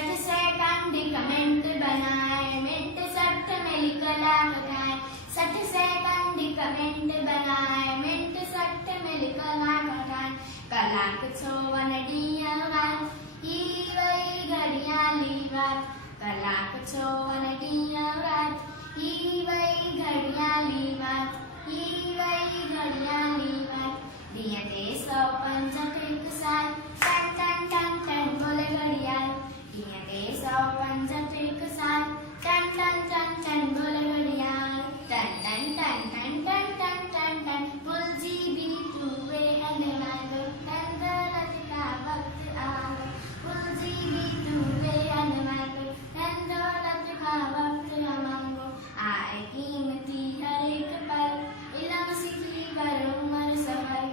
60 second comment बनाए, minute 60 में कलाम गाए। 60 सेकंड कमेंट बनाए, मिनट 60 में कलाम गाए। कलाक 54 ડીયા વાત, ઈ વઈ ઘડિયાળી વાત। કલાક 54 ડીયા વાત, ઈ વઈ ઘડિયાળી વાત, ઈ વઈ ઘડિયાળી વાત। ડીયા તે 165 સાલ, ટન ટન ટન ટન બોલે ઘડિયાળ। ડીયા તે 165 સાલ, ટન ટન ટન ટન બોલે ઘડિયાળ। ટન ટન ટન ટન ટન ટન ટન ટન ફૂલ જીબી ટુવે અને માગો, તંદરત का वक्त आगो। फुल जीबी टुवे અને માગો, તંદરત का वक्त आगो। आए कीमती हर एक पल, इल्म सीखी करो उम्र सफल।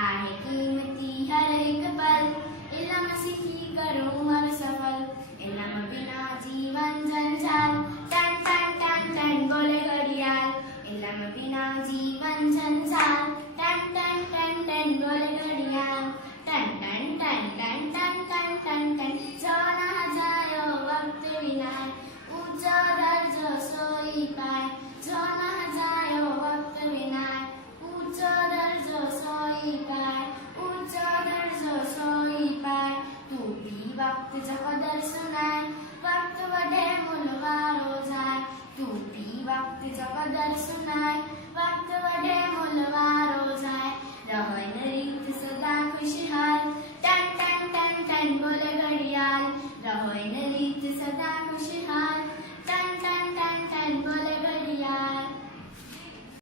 आए कीमती हर एक पल, इल्म सीखी करो उम्र सफल। इल्म बिना जीवन जंजाल, टन टन टन टन बोले घड़ियाल। इल्म बिना जीवन जंजाल, टन टन टन टन बोले घड़ियाल। टन टन टन टन टन टन टन टन जो ना जायो वक्त विना, ऊंचो दर्जो सोई पाए। जो ना जायो वक्त विना, ऊंचो दर्जो सोई पाए। ऊंचो दर्जो सोई पाए। तू भी वक्त जो कदर सुनाए, वक्त वडे मुलवारो जाए। तू भी वक्त जो कदर सुनाए,